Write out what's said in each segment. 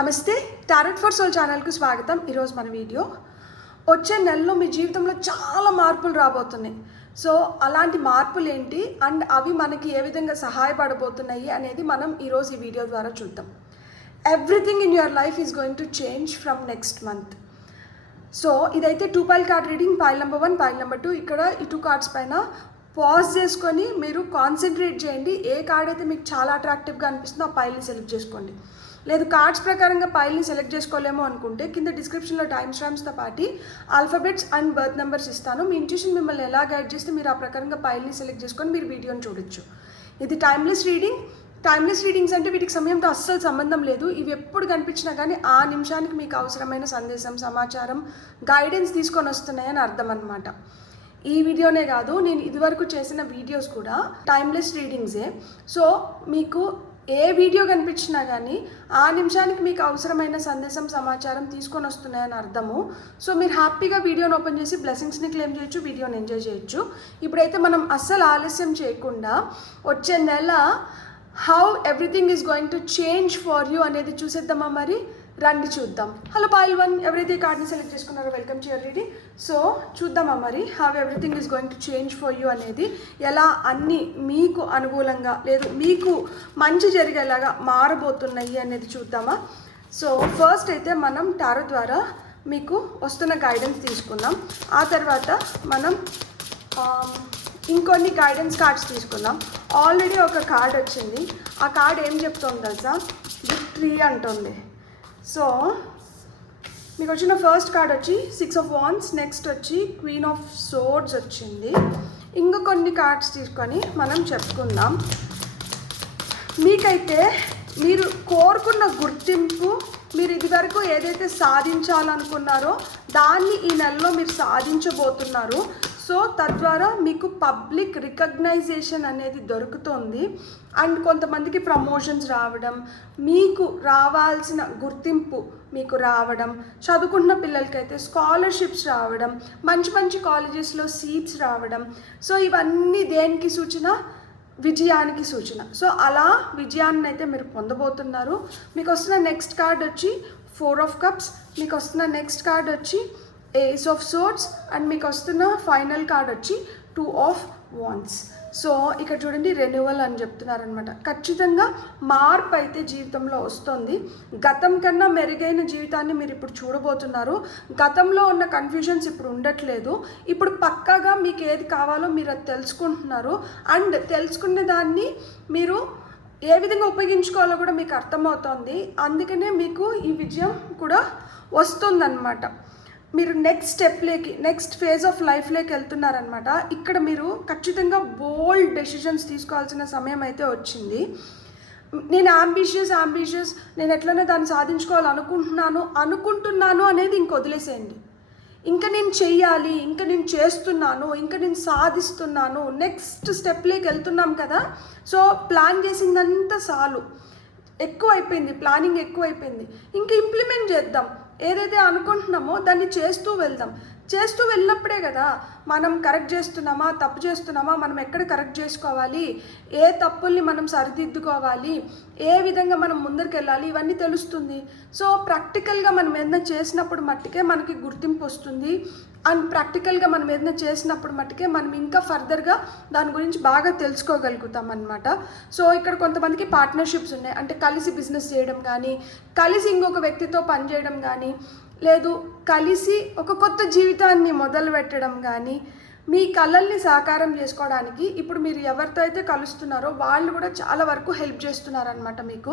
నమస్తే tarot for soul ఛానల్కు స్వాగతం. ఈరోజు మన వీడియో వచ్చే నెలలో మీ జీవితంలో చాలా మార్పులు రాబోతున్నాయి. సో అలాంటి మార్పులు ఏంటి అండ్ అవి మనకి ఏ విధంగా సహాయపడబోతున్నాయి అనేది మనం ఈరోజు ఈ వీడియో ద్వారా చూద్దాం. Everything in your life is going to change from next month. So ఇదైతే 2 pile card reading, pile number 1, pile number 2. ఇక్కడ ఈ 2 కార్డ్స్ పైన పాజ్ చేసుకొని మీరు కాన్సన్ట్రేట్ చేయండి. ఏ కార్డ్ అయితే మీకు చాలా అట్రాక్టివ్గా అనిపిస్తుందో ఆ పైల్ని సెలెక్ట్ చేసుకోండి. లేదు కార్డ్స్ ప్రకారంగా పైల్ని సెలెక్ట్ చేసుకోలేమో అనుకుంటే కింద డిస్క్రిప్షన్లో టైమ్ స్టాంప్స్తో పాటు ఆల్ఫాబెట్స్ అండ్ బర్త్ నెంబర్స్ ఇస్తాను. మీ ఇంట్యూషన్ మిమ్మల్ని ఎలా గైడ్ చేస్తే మీరు ఆ ప్రకారంగా పైల్ని సెలెక్ట్ చేసుకొని మీరు వీడియోని చూడొచ్చు. ఇది టైమ్లెస్ రీడింగ్. టైమ్లెస్ రీడింగ్స్ అంటే వీటికి సమయంతో అస్సలు సంబంధం లేదు. ఇవి ఎప్పుడు కనిపించినా కానీ ఆ నిమిషానికి మీకు అవసరమైన సందేశం, సమాచారం, గైడెన్స్ తీసుకొని వస్తున్నాయని అర్థం అన్నమాట. ఈ వీడియోనే కాదు, నేను ఇదివరకు చేసిన వీడియోస్ కూడా టైమ్లెస్ రీడింగ్సే. సో మీకు ఏ వీడియో కనిపించినా కానీ ఆ నిమిషానికి మీకు అవసరమైన సందేశం, సమాచారం తీసుకొని వస్తున్నాయని అర్థము. సో మీరు హ్యాపీగా వీడియోని ఓపెన్ చేసి బ్లెస్సింగ్స్ని క్లెయిమ్ చేయొచ్చు, వీడియోని ఎంజాయ్ చేయొచ్చు. ఇప్పుడైతే మనం అస్సలు ఆలస్యం చేయకుండా వచ్చే నెల how everything is going to change for you అనేది చూసేద్దామా? మరి రండి చూద్దాం. హలో పైల్ 1, ఎవరైతే కార్డ్ని సెలెక్ట్ చేసుకున్నారో welcome to your reading. So చూద్దామా మరి how everything is going to change for you అనేది, ఎలా అన్నీ మీకు అనుకూలంగా లేదు మీకు మంచి జరిగేలాగా మారబోతున్నాయి అనేది చూద్దామా? సో ఫస్ట్ అయితే మనం టారో ద్వారా మీకు వస్తున్న గైడెన్స్ తీసుకుందాం. ఆ తర్వాత మనం ఇంకొన్ని గైడెన్స్ కార్డ్స్ తీసుకుందాం. ఆల్రెడీ ఒక కార్డ్ వచ్చింది. ఆ కార్డ్ ఏం చెప్తుంది తెలుసా? విక్టరీ అంటుంది. సో మీకు వచ్చిన ఫస్ట్ కార్డ్ వచ్చి 6 ఆఫ్ వాండ్స్, నెక్స్ట్ వచ్చి క్వీన్ ఆఫ్ సోర్డ్స్ వచ్చింది. ఇంకా కొన్ని కార్డ్స్ తీసుకొని మనం చెప్పుకుందాం. మీకైతే మీరు కోరుకున్న గుర్తింపు, మీరు ఇదివరకు ఏదైతే సాధించాలనుకున్నారో దాన్ని ఈ నెలలో మీరు సాధించబోతున్నారు. సో తద్వారా మీకు పబ్లిక్ రికగ్నైజేషన్ అనేది దొరుకుతుంది. అండ్ కొంతమందికి ప్రమోషన్స్ రావడం, మీకు రావాల్సిన గుర్తింపు మీకు రావడం, చదువుకున్న పిల్లలకైతే స్కాలర్షిప్స్ రావడం, మంచి మంచి కాలేజెస్లో సీట్స్ రావడం. సో ఇవన్నీ దేనికి సూచన? విజయానికి సూచన. సో అలా విజయాన్ని అయితే మీరు పొందబోతున్నారు. మీకు వస్తున్న నెక్స్ట్ కార్డ్ వచ్చి 4 ఆఫ్ కప్స్, మీకు వస్తున్న నెక్స్ట్ కార్డ్ వచ్చి ఏస్ ఆఫ్ సోర్డ్స్, అండ్ మీకు వస్తున్న ఫైనల్ కార్డ్ వచ్చి 2 ఆఫ్ వాండ్స్. సో ఇక్కడ చూడండి, రెన్యువల్ అని చెప్తున్నారనమాట. ఖచ్చితంగా మార్పు అయితే జీవితంలో వస్తుంది. గతం కన్నా మెరుగైన జీవితాన్ని మీరు ఇప్పుడు చూడబోతున్నారు. గతంలో ఉన్న కన్ఫ్యూజన్స్ ఇప్పుడు ఉండట్లేదు. ఇప్పుడు పక్కాగా మీకు ఏది కావాలో మీరు అది తెలుసుకుంటున్నారు. అండ్ తెలుసుకున్న దాన్ని మీరు ఏ విధంగా ఉపయోగించుకోవాలో కూడా మీకు అర్థమవుతుంది. అందుకనే మీకు ఈ విజయం కూడా వస్తుందన్నమాట. మీరు నెక్స్ట్ స్టెప్లోకి, నెక్స్ట్ ఫేజ్ ఆఫ్ లైఫ్లోకి వెళ్తున్నారనమాట. ఇక్కడ మీరు ఖచ్చితంగా బోల్డ్ డెసిషన్స్ తీసుకోవాల్సిన సమయం అయితే వచ్చింది. నేను అంబిషియస్, నేను ఎట్లనే దాన్ని అనుకుంటున్నాను అనేది ఇంక వదిలేసేయండి. ఇంకా నేను చెయ్యాలి, ఇంకా నేను చేస్తున్నాను, ఇంకా నేను సాధిస్తున్నాను, నెక్స్ట్ స్టెప్లోకి వెళ్తున్నాం కదా. సో ప్లాన్ చేసిందంతా చాలు, ఎక్కువైపోయింది, ప్లానింగ్ ఎక్కువైపోయింది. ఇంకా ఇంప్లిమెంట్ చేద్దాం. ఏదైతే అనుకుంటున్నామో దాన్ని చేస్తూ వెళ్దాం. చేస్తూ వెళ్ళినప్పుడే కదా మనం కరెక్ట్ చేస్తున్నామా, తప్పు చేస్తున్నామా, మనం ఎక్కడ కరెక్ట్ చేసుకోవాలి, ఏ తప్పుల్ని మనం సరిదిద్దుకోవాలి, ఏ విధంగా మనం ముందరికి వెళ్ళాలి, ఇవన్నీ తెలుస్తుంది. సో ప్రాక్టికల్గా మనం ఏదైనా చేసినప్పుడు మట్టుకే మనకి గుర్తింపు వస్తుంది. అండ్ ప్రాక్టికల్గా మనం ఏదైనా చేసినప్పుడు మట్టుకే మనం ఇంకా ఫర్దర్గా దాని గురించి బాగా తెలుసుకోగలుగుతాం అన్నమాట. సో ఇక్కడ కొంతమందికి పార్ట్నర్షిప్స్ ఉన్నాయి. అంటే కలిసి బిజినెస్ చేయడం కానీ, కలిసి ఇంకొక వ్యక్తితో పనిచేయడం కానీ, లేదు కలిసి ఒక కొత్త జీవితాన్ని మొదలు పెట్టడం కానీ, మీ కళల్ని సాకారం చేసుకోవడానికి ఇప్పుడు మీరు ఎవరితో అయితే కలుస్తున్నారో వాళ్ళు కూడా చాలా వరకు హెల్ప్ చేస్తున్నారనమాట మీకు.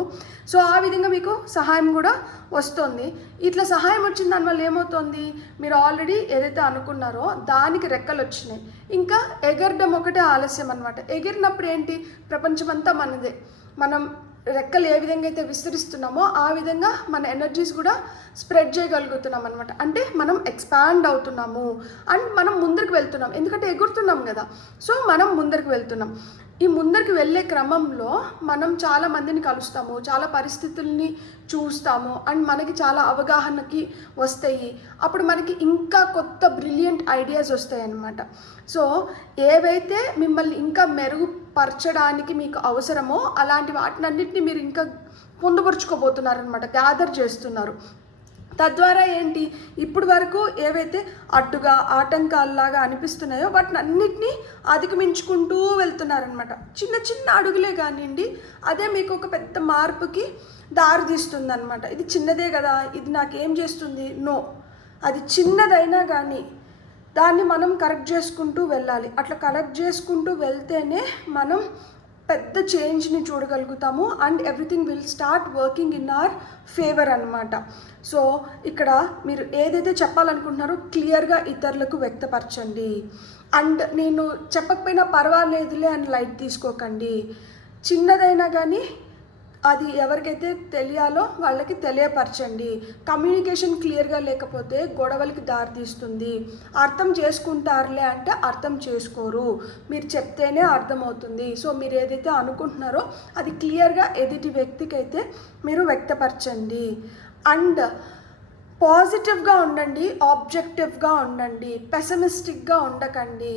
సో ఆ విధంగా మీకు సహాయం కూడా వస్తుంది. ఇట్లా సహాయం వచ్చిన దానివల్ల ఏమవుతుంది? మీరు ఆల్రెడీ ఏదైతే అనుకున్నారో దానికి రెక్కలు వచ్చినాయి. ఇంకా ఎగరడం ఒకటే ఆలస్యం అనమాట. ఎగిరినప్పుడు ఏంటి? ప్రపంచమంతా మనదే. మనం రెక్కలు ఏ విధంగా అయితే విస్తరిస్తున్నామో ఆ విధంగా మన ఎనర్జీస్ కూడా స్ప్రెడ్ చేయగలుగుతున్నాం అనమాట. అంటే మనం ఎక్స్పాండ్ అవుతున్నాము అండ్ మనం ముందరికి వెళ్తున్నాం. ఎందుకంటే ఎగురుతున్నాం కదా. సో మనం ముందరికి వెళ్తున్నాం. ఈ ముందరికి వెళ్ళే క్రమంలో మనం చాలా మందిని కలుస్తాము, చాలా పరిస్థితుల్ని చూస్తాము, అండ్ మనకి చాలా అవగాహనకి వస్తాయి. అప్పుడు మనకి ఇంకా కొత్త బ్రిలియంట్ ఐడియాస్ వస్తాయి అన్నమాట. సో ఏవైతే మిమ్మల్ని ఇంకా మెరుగుపరచడానికి మీకు అవసరమో అలాంటి వాటినన్నిటిని మీరు ఇంకా పొందుపరుచుకోబోతున్నారనమాట, గ్యాదర్ చేస్తున్నారు. తద్వారా ఏంటి, ఇప్పుడు వరకు ఏవైతే అడ్డుగా ఆటంకాల్లాగా అనిపిస్తున్నాయో వాటిని అన్నిటినీ అధిగమించుకుంటూ వెళ్తున్నారనమాట. చిన్న చిన్న అడుగులే కానివ్వండి, అదే మీకు ఒక పెద్ద మార్పుకి దారి తీస్తుంది అనమాట. ఇది చిన్నదే కదా, ఇది నాకేం చేస్తుంది, నో, అది చిన్నదైనా కానీ దాన్ని మనం కరెక్ట్ చేసుకుంటూ వెళ్ళాలి. అట్లా కరెక్ట్ చేసుకుంటూ వెళ్తేనే మనం పెద్ద చేంజ్ని చూడగలుగుతాము and everything will start working in our favour అనమాట. సో ఇక్కడ మీరు ఏదైతే చెప్పాలనుకుంటున్నారో క్లియర్గా ఇతరులకు వ్యక్తపరచండి. అండ్ నేను చెప్పకపోయినా పర్వాలేదులే అని లైట్ తీసుకోకండి. చిన్నదైనా కానీ అది ఎవరికైతే తెలియాలో వాళ్ళకి తెలియపరచండి. కమ్యూనికేషన్ క్లియర్గా లేకపోతే గొడవలకి దారితీస్తుంది. అర్థం చేసుకుంటారులే అంటే అర్థం చేసుకోరు, మీరు చెప్తేనే అర్థమవుతుంది. సో మీరు ఏదైతే అనుకుంటున్నారో అది క్లియర్గా ఎదుటి వ్యక్తికి అయితే మీరు వ్యక్తపరచండి. అండ్ పాజిటివ్గా ఉండండి, ఆబ్జెక్టివ్గా ఉండండి, పెసిమిస్టిక్గా ఉండకండి.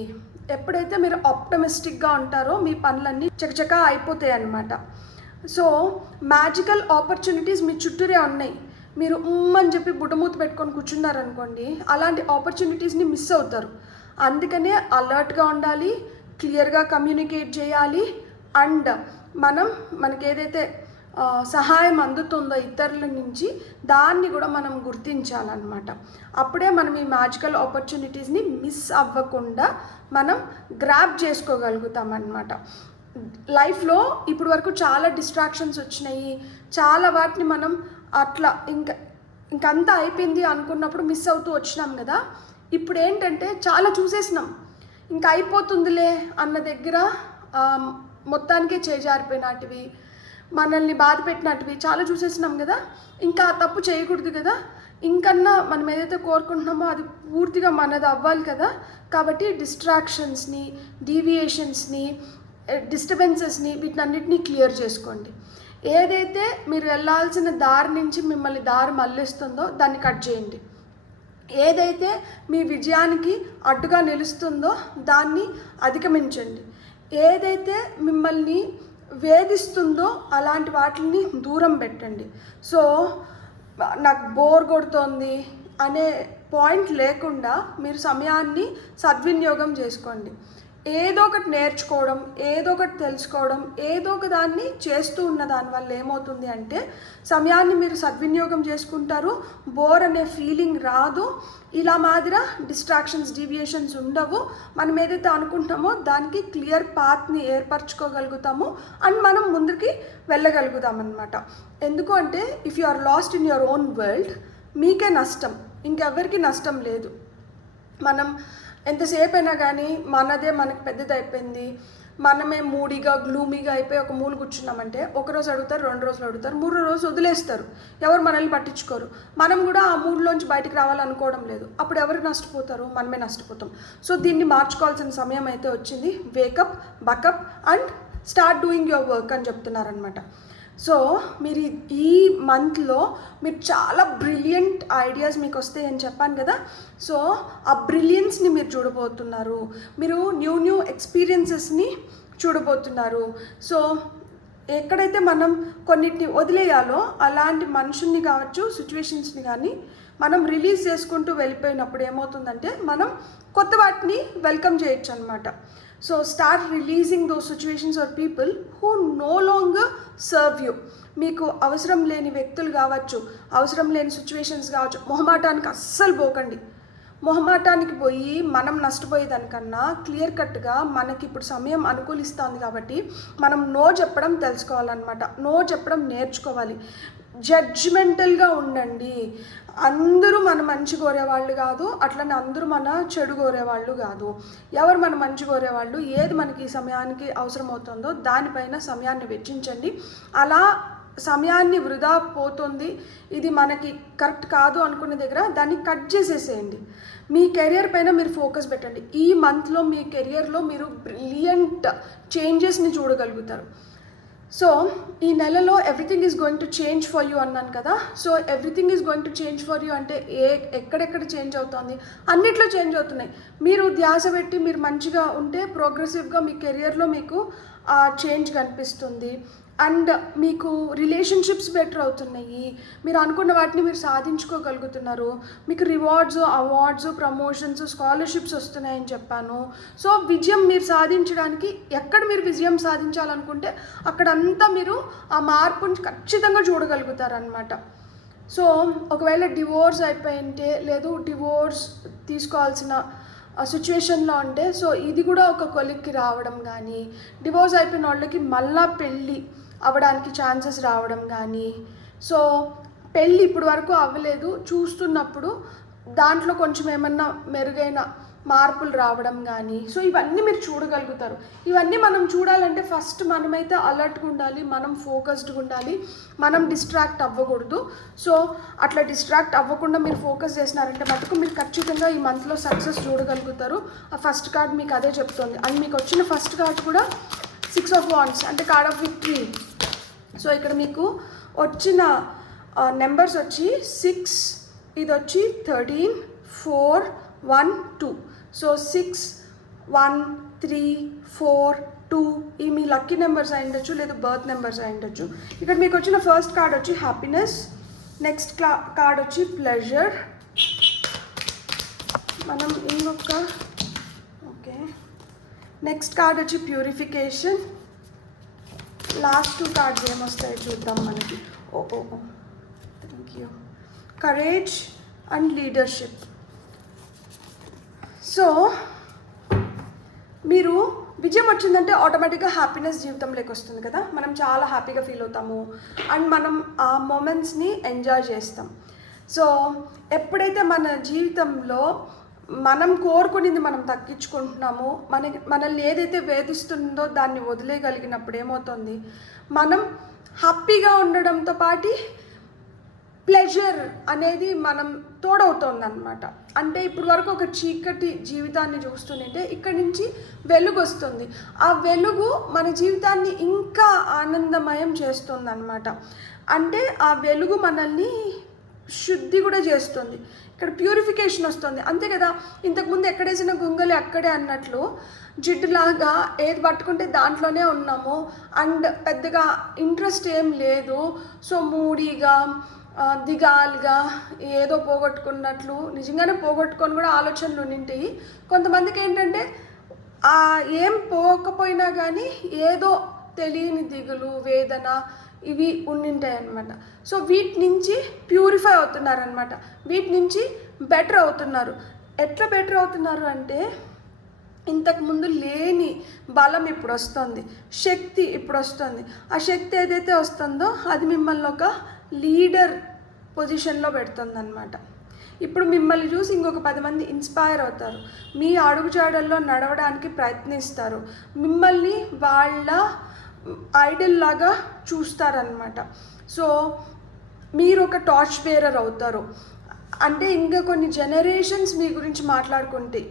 ఎప్పుడైతే మీరు ఆప్టమిస్టిక్గా ఉంటారో మీ పనులన్నీ చకచకా అయిపోతాయి అన్నమాట. సో మ్యాజికల్ ఆపర్చునిటీస్ మీ చుట్టూరే ఉన్నాయి. మీరు అని చెప్పి బుట్టమూత పెట్టుకొని కూర్చున్నారనుకోండి, అలాంటి ఆపర్చునిటీస్ని మిస్ అవుతారు. అందుకనే అలర్ట్గా ఉండాలి, క్లియర్గా కమ్యూనికేట్ చేయాలి. అండ్ మనకి ఏదైతే సహాయం అందుతుందో ఇతరుల నుంచి దాన్ని కూడా మనం గుర్తించాలన్నమాట. అప్పుడే మనం ఈ మ్యాజికల్ ఆపర్చునిటీస్ని మిస్ అవ్వకుండా మనం గ్రాబ్ చేసుకోగలుగుతాం అన్నమాట. లైఫ్లో ఇప్పుడు వరకు చాలా డిస్ట్రాక్షన్స్ వచ్చినాయి, చాలా వాటిని మనం అట్లా ఇంకంతా అయిపోయింది అనుకున్నప్పుడు మిస్ అవుతూ వచ్చినాం కదా. ఇప్పుడు ఏంటంటే చాలా చూసేసినాం, ఇంకా అయిపోతుందిలే అన్న దగ్గర మొత్తానికే చేజారిపోయినటివి, మనల్ని బాధ పెట్టినటివి చాలా చూసేసినాం కదా. ఇంకా తప్పు చేయకూడదు కదా, ఇంకన్నా మనం ఏదైతే కోరుకుంటున్నామో అది పూర్తిగా మనది అవ్వాలి కదా. కాబట్టి డిస్ట్రాక్షన్స్ని, డీవియేషన్స్ని, డిస్టర్బెన్సెస్ని వీటినన్నిటినీ క్లియర్ చేసుకోండి. ఏదైతే మీరు వెళ్ళాల్సిన దారి నుంచి మిమ్మల్ని దారి మళ్ళిస్తుందో దాన్ని కట్ చేయండి. ఏదైతే మీ విజయానికి అడ్డుగా నిలుస్తుందో దాన్ని అధిగమించండి. ఏదైతే మిమ్మల్ని వేధిస్తుందో అలాంటి వాటిని దూరం పెట్టండి. సో నాకు బోర్ కొడుతోంది అనే పాయింట్ లేకుండా మీరు సమయాన్ని సద్వినియోగం చేసుకోండి. ఏదో ఒకటి నేర్చుకోవడం, ఏదో ఒకటి తెలుసుకోవడం, ఏదో ఒక దాన్ని చేస్తూ ఉన్న దానివల్ల ఏమవుతుంది అంటే సమయాన్ని మీరు సద్వినియోగం చేసుకుంటారు, బోర్ అనే ఫీలింగ్ రాదు, ఇలా మాదిరి డిస్ట్రాక్షన్స్, డీవియేషన్స్ ఉండవు. మనం ఏదైతే అనుకుంటామో దానికి క్లియర్ పాత్ని ఏర్పరచుకోగలుగుతాము అండ్ మనం ముందుకి వెళ్ళగలుగుతాం అన్నమాట. ఎందుకు అంటే if you are lost in your own world మీకే నష్టం, ఇంకెవరికి నష్టం లేదు. మనం ఎంతసేపు అయినా కానీ మనదే మనకి పెద్దదైపోయింది, మనమే మూడీగా గ్లూమీగా అయిపోయి ఒక మూలు కూర్చున్నామంటే ఒకరోజు అడుగుతారు, 2 రోజులు అడుగుతారు, 3వ రోజు వదిలేస్తారు, ఎవరు మనల్ని పట్టించుకోరు. మనం కూడా ఆ మూడ్లోంచి బయటికి రావాలనుకోవడం లేదు. అప్పుడు ఎవరు నష్టపోతారు? మనమే నష్టపోతాం. సో దీన్ని మార్చుకోవాల్సిన సమయం అయితే వచ్చింది. Wake up, buck up and start doing your work అని చెప్తున్నారనమాట. సో మీరు ఈ మంత్లో మీరు చాలా బ్రిలియంట్ ఐడియాస్ మీకు వస్తాయి అని చెప్పాను కదా. సో ఆ బ్రిలియన్స్ని మీరు చూడబోతున్నారు, మీరు న్యూ ఎక్స్పీరియన్సెస్ని చూడబోతున్నారు. సో ఎక్కడైతే మనం కొన్నిటిని వదిలేయాలో అలాంటి మనుషుల్ని కావచ్చు, సిచ్యువేషన్స్ని కానీ మనం రిలీజ్ చేసుకుంటూ వెళ్ళిపోయినప్పుడు ఏమవుతుందంటే మనం కొత్త వాటిని వెల్కమ్ చేయొచ్చు అనమాట. So start releasing those situations or people who no longer serve you. మీకు అవసరం లేని వ్యక్తులు కావచ్చు, అవసరం లేని సిచ్యువేషన్స్ కావచ్చు, మొహమాటానికి అస్సలు పోకండి. మొహమాటానికి పోయి మనం నష్టపోయేదానికన్నా క్లియర్ కట్గా మనకి ఇప్పుడు సమయం అనుకూలిస్తుంది కాబట్టి మనం నో చెప్పడం తెలుసుకోవాలన్నమాట. నో చెప్పడం నేర్చుకోవాలి. జడ్జిమెంటల్గా ఉండండి. అందరూ మన మంచి కోరేవాళ్ళు కాదు, అట్లనే అందరూ మన చెడు కోరేవాళ్ళు కాదు. ఎవరు మన మంచి కోరేవాళ్ళు, ఏది మనకి ఈ సమయానికి అవసరం అవుతుందో దానిపైన సమయాన్ని వెచ్చించండి. అలా సమయాన్ని వృధా పోతుంది, ఇది మనకి కరెక్ట్ కాదు అనుకునే దగ్గర దాన్ని కట్ చేసేసేయండి. మీ కెరియర్ పైన మీరు ఫోకస్ పెట్టండి. ఈ మంత్లో మీ కెరియర్లో మీరు బ్రిలియంట్ చేంజెస్ని చూడగలుగుతారు. సో ఈ నెలలో everything is going to change for you అన్నాను కదా. So everything is going to change for you అంటే ఎక్కడెక్కడ చేంజ్ అవుతుంది, అన్నిట్లో చేంజ్ అవుతున్నాయి. మీరు ధ్యాస పెట్టి మీరు మంచిగా ఉంటే ప్రోగ్రెసివ్గా మీ కెరియర్లో మీకు ఆ చేంజ్ కనిపిస్తుంది. అండ్ మీకు రిలేషన్షిప్స్ బెటర్ అవుతున్నాయి, మీరు అనుకున్న వాటిని మీరు సాధించుకోగలుగుతున్నారు, మీకు రివార్డ్స్, అవార్డ్స్, ప్రమోషన్స్, స్కాలర్షిప్స్ వస్తున్నాయని చెప్పాను. సో విజయం మీరు సాధించడానికి ఎక్కడ మీరు విజయం సాధించాలనుకుంటే అక్కడంతా మీరు ఆ మార్పుని ఖచ్చితంగా చూడగలుగుతారనమాట. సో ఒకవేళ డివోర్స్ అయిపోయింటే, లేదు డివోర్స్ తీసుకోవాల్సిన సిచ్యువేషన్లో ఉంటే, సో ఇది కూడా ఒక కొలిక్కి రావడం కానీ, డివోర్స్ అయిపోయిన వాళ్ళకి మళ్ళా పెళ్ళి అవ్వడానికి ఛాన్సెస్ రావడం కానీ, సో పెళ్ళి ఇప్పుడు వరకు అవ్వలేదు చూస్తున్నప్పుడు దాంట్లో కొంచెం ఏమన్నా మెరుగైన మార్పులు రావడం కానీ, సో ఇవన్నీ మీరు చూడగలుగుతారు. ఇవన్నీ మనం చూడాలంటే ఫస్ట్ మనమైతే అలర్ట్గా ఉండాలి, మనం ఫోకస్డ్గా ఉండాలి, మనం డిస్ట్రాక్ట్ అవ్వకూడదు. సో అట్లా డిస్ట్రాక్ట్ అవ్వకుండా మీరు ఫోకస్ చేసినారంటే మటుకు మీరు ఖచ్చితంగా ఈ మంత్లో సక్సెస్ చూడగలుగుతారు. ఆ ఫస్ట్ కార్డ్ మీకు అదే చెప్తుంది. అండ్ మీకు వచ్చిన ఫస్ట్ కార్డ్ కూడా 6 of Wands అంటే కార్డ్ ఆఫ్ విక్టరీ. సో ఇక్కడ మీకు వచ్చిన నెంబర్స్ వచ్చి 6, ఇది వచ్చి 13, 4, 1, 2. సో 6, 1, 3, 4, 2 ఇవి మీ లక్కీ నెంబర్స్ అయి ఉండొచ్చు, లేదా బర్త్ నెంబర్స్ అయి ఉండొచ్చు. ఇక్కడ మీకు వచ్చిన ఫస్ట్ కార్డ్ వచ్చి హ్యాపీనెస్, నెక్స్ట్ కార్డ్ వచ్చి ప్లెజర్. మనం ఇంకొక ఓకే, నెక్స్ట్ కార్డ్ వచ్చి ప్యూరిఫికేషన్. లాస్ట్ 2 కార్డ్స్ ఏమొస్తాయో చూద్దాం మనకి. Thank you. Courage and leadership. So మీరు విజయం వచ్చిందంటే ఆటోమేటిక్గా హ్యాపీనెస్ జీవితంలోకి వస్తుంది కదా, మనం చాలా హ్యాపీగా ఫీల్ అవుతాము అండ్ మనం ఆ మూమెంట్స్ని ఎంజాయ్ చేస్తాం. సో ఎప్పుడైతే మన జీవితంలో మనం కోరుకునేది మనం తగ్గించుకుంటున్నామో, మనల్ని ఏదైతే వేధిస్తుందో దాన్ని వదిలేయగలిగినప్పుడు ఏమవుతుంది, మనం హ్యాపీగా ఉండడంతో పాటు ప్లెజర్ అనేది మనం తోడవుతుందన్నమాట. అంటే ఇప్పుడు వరకు ఒక చీకటి జీవితాన్ని చూస్తుంటే ఇక్కడి నుంచి వెలుగు వస్తుంది. ఆ వెలుగు మన జీవితాన్ని ఇంకా ఆనందమయం చేస్తుందన్నమాట. అంటే ఆ వెలుగు మనల్ని శుద్ధి కూడా చేస్తుంది. ఇక్కడ ప్యూరిఫికేషన్ వస్తుంది, అంతే కదా. ఇంతకుముందు ఎక్కడేసిన గుంగలి అక్కడే అన్నట్లు జిడ్డులాగా ఏది పట్టుకుంటే దాంట్లోనే ఉన్నాము అండ్ పెద్దగా ఇంట్రెస్ట్ ఏం లేదు. సో మూడీగా, దిగాలుగా, ఏదో పోగొట్టుకున్నట్లు, నిజంగానే పోగొట్టుకొని కూడా ఆలోచనలు ఉండింటాయి. కొంతమందికి ఏంటంటే ఏం పోకపోయినా కానీ ఏదో తెలియని దిగులు, వేదన ఇవి ఉండింటాయి అన్నమాట. సో వీటి నుంచి ప్యూరిఫై అవుతున్నారనమాట, వీటి నుంచి బెటర్ అవుతున్నారు. ఎట్లా బెటర్ అవుతున్నారు అంటే ఇంతకుముందు లేని బలం ఇప్పుడు వస్తుంది, శక్తి ఇప్పుడు వస్తుంది. ఆ శక్తి ఏదైతే వస్తుందో అది మిమ్మల్ని ఒక లీడర్ పొజిషన్లో పెడుతుంది అనమాట. ఇప్పుడు మిమ్మల్ని చూసి ఇంకొక 10 మంది ఇన్స్పైర్ అవుతారు, మీ అడుగుజాడల్లో నడవడానికి ప్రయత్నిస్తారు, మిమ్మల్ని వాళ్ళ ఐడల్ లాగా చూస్తారనమాట. సో మీరు ఒక టార్చ్ బేరర్ అవుతారు. అంటే ఇంకా కొన్ని జనరేషన్స్ మీ గురించి మాట్లాడుకుంటే,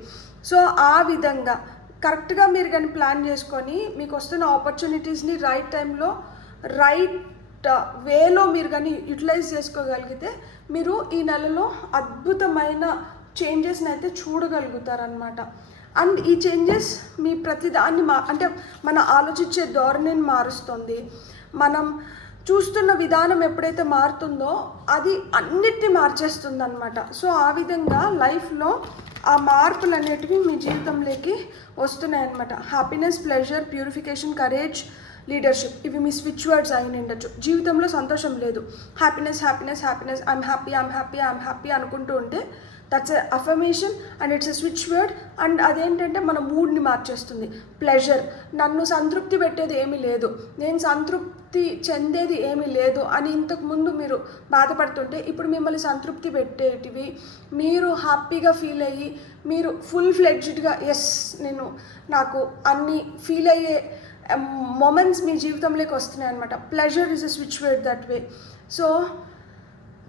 సో ఆ విధంగా కరెక్ట్గా మీరు కానీ ప్లాన్ చేసుకొని మీకు వస్తున్న ఆపర్చునిటీస్ని రైట్ టైంలో రైట్ వేలో మీరు కానీ యూటిలైజ్ చేసుకోగలిగితే మీరు ఈ నెలలో అద్భుతమైన చేంజెస్ని అయితే చూడగలుగుతారనమాట. అండ్ ఈ చేంజెస్ మీ ప్రతిదాన్ని అంటే మన ఆలోచించే ధోరణిని మారుస్తుంది. మనం చూస్తున్న విధానం ఎప్పుడైతే మారుతుందో అది అన్నిటినీ మార్చేస్తుంది అనమాట. సో ఆ విధంగా లైఫ్లో ఆ మార్పులు అనేటివి మీ జీవితంలోకి వస్తున్నాయి అన్నమాట. Happiness, pleasure, purification, courage, leadership ఇవి మీ స్విచ్ వర్డ్స్ అయిన ఉండొచ్చు. జీవితంలో సంతోషం లేదు, happiness happiness happiness, I'm happy I'm happy I'm happy అనుకుంటూ ఉంటే that's a affirmation and it's a switch word. And అదేంటంటే మన మూడ్ని మార్చేస్తుంది. ప్లెజర్, నన్ను సంతృప్తి పెట్టేది ఏమీ లేదు, నేను సంతృప్తి చెందేది ఏమీ లేదు అని ఇంతకుముందు మీరు బాధపడుతుంటే ఇప్పుడు మిమ్మల్ని సంతృప్తి పెట్టేటివి, మీరు హ్యాపీగా ఫీల్ అయ్యి మీరు ఫుల్ ఫ్లెడ్జ్డ్గా ఎస్ నేను నాకు అన్నీ ఫీల్ అయ్యే మొమెంట్స్ మీ జీవితంలోకి వస్తున్నాయి అనమాట. Pleasure is a switch word that way. So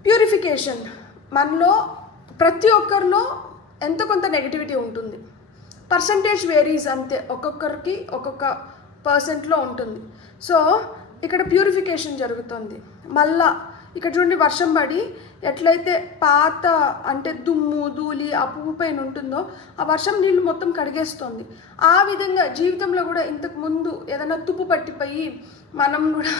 purification, మనలో ప్రతి ఒక్కరిలో ఎంతో కొంత నెగిటివిటీ ఉంటుంది. పర్సంటేజ్ వేరీస్ అంతే, ఒక్కొక్కరికి ఒక్కొక్క పర్సెంట్లో ఉంటుంది. సో ఇక్కడ ప్యూరిఫికేషన్ జరుగుతుంది. మళ్ళా ఇక్కడ చూడండి, వర్షం పడి ఎట్లయితే పాత అంటే దుమ్ము ధూళి ఆ పువ్వు పైన ఉంటుందో ఆ వర్షం నీళ్ళు మొత్తం కడిగేస్తుంది. ఆ విధంగా జీవితంలో కూడా ఇంతకు ముందు ఏదైనా తుప్పు పట్టిపోయి మనం కూడా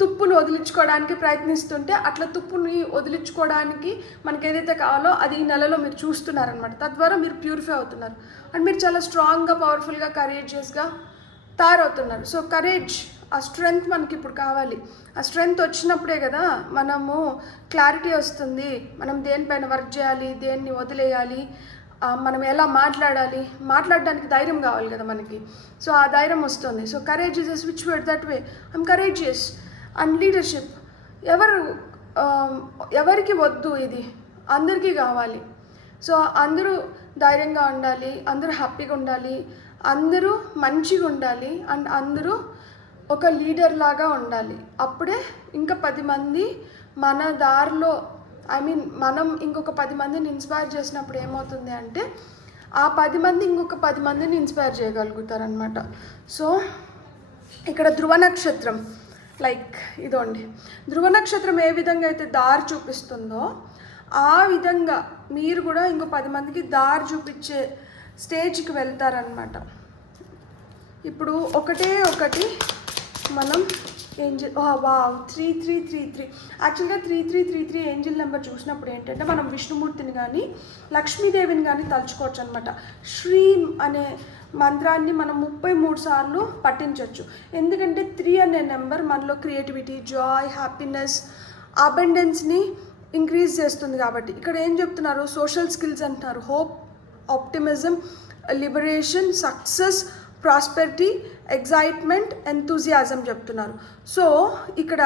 తుప్పును వదిలించుకోవడానికి ప్రయత్నిస్తుంటే అట్లా తుప్పుని వదిలించుకోవడానికి మనకి ఏదైతే కావాలో అది ఈ నెలలో మీరు చూస్తున్నారనమాట. తద్వారా మీరు ప్యూరిఫై అవుతున్నారు అండ్ మీరు చాలా స్ట్రాంగ్గా, పవర్ఫుల్గా, కరేజియస్గా తయారవుతున్నారు. సో కరేజ్, ఆ స్ట్రెంగ్త్ మనకి ఇప్పుడు కావాలి. ఆ స్ట్రెంగ్త్ వచ్చినప్పుడే కదా మనము క్లారిటీ వస్తుంది, మనం దేనిపైన వర్క్ చేయాలి, దేన్ని వదిలేయాలి, మనం ఎలా మాట్లాడాలి, మాట్లాడడానికి ధైర్యం కావాలి కదా మనకి. సో ఆ ధైర్యం వస్తుంది. So courage is a switch word that way. I'm courageous. And leadership, ఎవరికి వద్దు, ఇది అందరికీ కావాలి. సో అందరూ ధైర్యంగా ఉండాలి, అందరూ హ్యాపీగా ఉండాలి, అందరూ మంచిగా ఉండాలి అండ్ అందరూ ఒక లీడర్ లాగా ఉండాలి. అప్పుడే ఇంకా 10 మంది మన దారిలో, మనం ఇంకొక 10 మందిని ఇన్స్పైర్ చేసినప్పుడు ఏమవుతుంది అంటే ఆ 10 మంది ఇంకొక 10 మందిని ఇన్స్పైర్ చేయగలుగుతారనమాట. సో ఇక్కడ ధ్రువ నక్షత్రం, లైక్ ఇదోండి, ధ్రువ నక్షత్రం ఏ విధంగా అయితే దారి చూపిస్తుందో ఆ విధంగా మీరు కూడా ఇంకో 10 మందికి దారి చూపించే స్టేజ్కి వెళ్తారనమాట. ఇప్పుడు ఒకటి మనం ఏంజిల్, వావ్, 3333. యాక్చువల్గా 3333 ఏంజిల్ నెంబర్ చూసినప్పుడు ఏంటంటే మనం విష్ణుమూర్తిని కానీ లక్ష్మీదేవిని కానీ తలుచుకోవచ్చు అనమాట. శ్రీం అనే మంత్రాన్ని మనం 33 సార్లు పఠించవచ్చు. ఎందుకంటే 3 అనే నెంబర్ మనలో క్రియేటివిటీ, జాయ్, హ్యాపీనెస్, అబెండెన్స్ని ఇంక్రీజ్ చేస్తుంది. కాబట్టి ఇక్కడ ఏం చెప్తున్నారు, సోషల్ స్కిల్స్ అంటున్నారు, hope, optimism, liberation, success, prosperity, excitement, enthusiasm చెప్తున్నారు. సో ఇక్కడ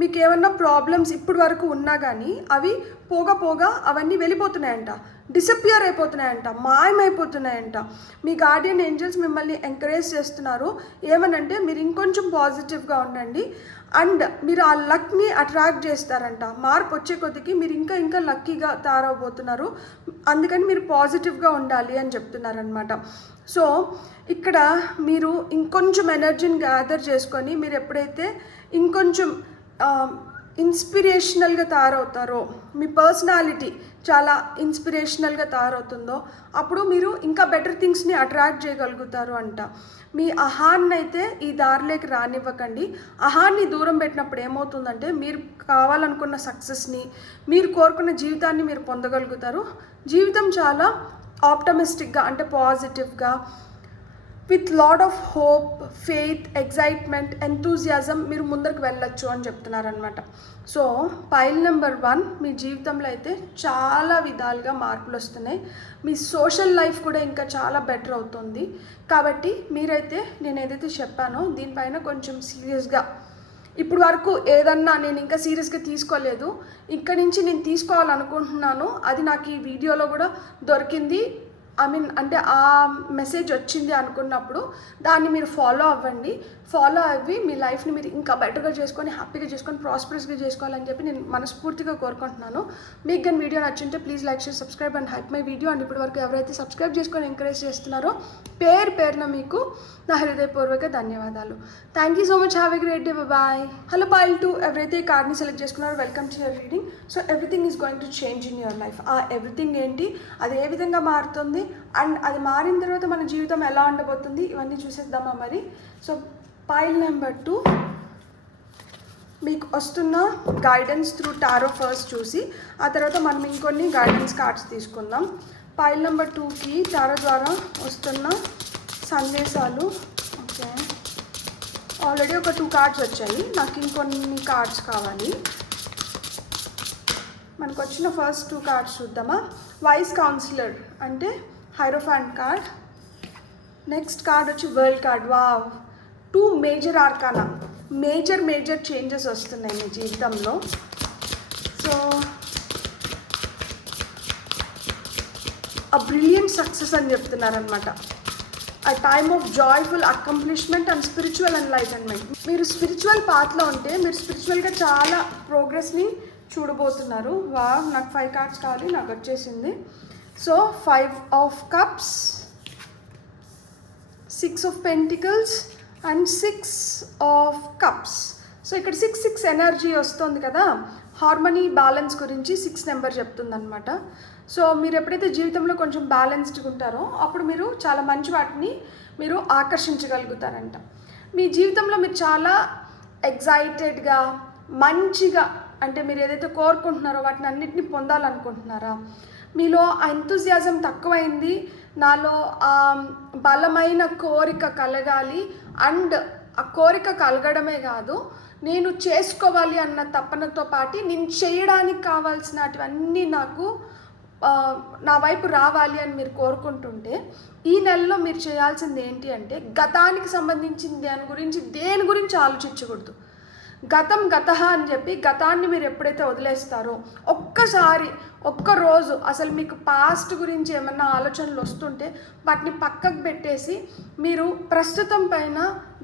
మీకు ఏమన్నా ప్రాబ్లమ్స్ ఇప్పటి వరకు ఉన్నా కానీ అవి పోగా అవన్నీ వెళ్ళిపోతున్నాయంట, డిసపియర్ అయిపోతున్నాయంట, మాయమైపోతున్నాయంట. మీ గార్డియన్ ఏంజల్స్ మిమ్మల్ని ఎంకరేజ్ చేస్తున్నారు ఏమనంటే మీరు ఇంకొంచెం పాజిటివ్గా ఉండండి అండ్ మీరు ఆ లక్ని అట్రాక్ట్ చేస్తారంట. మార్పు వచ్చే కొద్దికి మీరు ఇంకా లక్కీగా తయారవబోతున్నారు, అందుకని మీరు పాజిటివ్గా ఉండాలి అని చెప్తున్నారనమాట. సో ఇక్కడ మీరు ఇంకొంచెం ఎనర్జీని గ్యాదర్ చేసుకొని మీరు ఎప్పుడైతే ఇంకొంచెం ఇన్స్పిరేషనల్గా తయారవుతారో, మీ పర్సనాలిటీ చాలా ఇన్స్పిరేషనల్గా తయారవుతుందో అప్పుడు మీరు ఇంకా బెటర్ థింగ్స్ని అట్రాక్ట్ చేయగలుగుతారు అంట. మీ అహాన్ని అయితే ఈ దారిలోకి రానివ్వకండి. అహాన్ని దూరం పెట్టినప్పుడు ఏమవుతుందంటే మీరు కావాలనుకున్న సక్సెస్ని, మీరు కోరుకున్న జీవితాన్ని మీరు పొందగలుగుతారు. జీవితం చాలా ఆప్టమిస్టిక్గా అంటే పాజిటివ్గా, with lot of hope, faith, excitement, enthusiasm మీరు ముందరికి వెళ్ళొచ్చు అని చెప్తున్నారనమాట. సో పైల్ నెంబర్ 1, మీ జీవితంలో అయితే చాలా విధాలుగా మార్పులు వస్తున్నాయి. మీ సోషల్ లైఫ్ కూడా ఇంకా చాలా బెటర్ అవుతుంది. కాబట్టి మీరైతే నేను ఏదైతే చెప్పానో దీనిపైన కొంచెం సీరియస్గా, ఇప్పుడు వరకు ఏదన్నా నేను ఇంకా సీరియస్గా తీసుకోలేదు, ఇక్కడి నుంచి నేను తీసుకోవాలనుకుంటున్నాను, అది నాకు ఈ వీడియోలో కూడా దొరికింది, అంటే ఆ మెసేజ్ వచ్చింది అనుకున్నప్పుడు దాన్ని మీరు ఫాలో అవ్వండి. ఫాలో అవ్వి మీ లైఫ్ని మీరు ఇంకా బెటర్గా చేసుకొని, హ్యాపీగా చేసుకొని, ప్రాస్పరస్గా చేసుకోవాలని చెప్పి నేను మనస్ఫూర్తిగా కోరుకుంటున్నాను. మీకు కానీ వీడియో నచ్చింటే please like, share, subscribe and hype my video. And ఇప్పటి వరకు ఎవరైతే సబ్స్క్రైబ్ చేసుకొని ఎంకరేజ్ చేస్తున్నారో పేరున మీకు నా హృదయపూర్వక ధన్యవాదాలు. Thank you so much. Have a great day. Bye. Hello pile 2, ఎవరైతే ఈ కార్డ్ని సెలెక్ట్ చేసుకున్నారో welcome to your reading. So everything is going to change in your life. ఆ ఎవ్రీథింగ్ ఏంటి, అది ఏ విధంగా మారుతుంది అండ్ అది మారిన తర్వాత మన జీవితం ఎలా ఉండబోతుంది, ఇవన్నీ చూసేద్దామా మరి. సో పైల్ నెంబర్ 2 మీకు వస్తున్న గైడెన్స్ త్రూ టారో ఫస్ట్ చూసి ఆ తర్వాత మనం ఇంకొన్ని గైడెన్స్ కార్డ్స్ తీసుకుందాం. పైల్ నెంబర్ 2కి టారో ద్వారా వస్తున్న సందేశాలు. ఓకే, ఆల్రెడీ ఒక 2 కార్డ్స్ వచ్చాయి, నాకు ఇంకొన్ని కార్డ్స్ కావాలి. మనకు వచ్చిన ఫస్ట్ 2 కార్డ్స్ చూద్దామా. వైస్ కౌన్సిలర్ అంటే హైరోఫాంట్ కార్డ్. నెక్స్ట్ కార్డ్ వచ్చి world card. Wow, 2 major arcana. Major changes వస్తున్నాయి మీ జీవితంలో. సో ఆ బ్రిలియంట్ సక్సెస్ అని చెప్తున్నారనమాట. Time of joyful accomplishment and spiritual enlightenment. మీరు స్పిరిచువల్ పాత్లో ఉంటే మీరు స్పిరిచువల్గా చాలా ప్రోగ్రెస్ని చూడబోతున్నారు. నాకు 5 కార్డ్స్ కావాలి, నాకు వచ్చేసింది. So 5 of cups, 6 of pentacles and 6 of cups. So ఇక్కడ 6 ఎనర్జీ వస్తుంది కదా, హార్మనీ బ్యాలెన్స్ గురించి 6 నెంబర్ చెప్తుందనమాట. సో మీరు ఎప్పుడైతే జీవితంలో కొంచెం బ్యాలెన్స్డ్గా ఉంటారో అప్పుడు మీరు చాలా మంచి వాటిని మీరు ఆకర్షించగలుగుతారంట. మీ జీవితంలో మీరు చాలా ఎగ్జైటెడ్గా మంచిగా, అంటే మీరు ఏదైతే కోరుకుంటున్నారో వాటిని అన్నిటిని పొందాలనుకుంటున్నారా, మీలో ఆ ఎంతూజియాజం తక్కువైంది, నాలో ఆ బలమైన కోరిక కలగాలి, అండ్ ఆ కోరిక కలగడమే కాదు నేను చేసుకోవాలి అన్న తపనతో పాటు నేను చేయడానికి కావాల్సినటువన్నీ నాకు నా వైపు రావాలి అని మీరు కోరుకుంటుంటే ఈ నెలలో మీరు చేయాల్సింది ఏంటి అంటే గతానికి సంబంధించిన దేని గురించి ఆలోచించకూడదు. గతం గతః అని చెప్పి గతాన్ని మీరు ఎప్పుడైతే వదిలేస్తారో ఒక్కరోజు అసలు మీకు పాస్ట్ గురించి ఏమన్నా ఆలోచనలు వస్తుంటే వాటిని పక్కకు పెట్టేసి మీరు ప్రస్తుతం పైన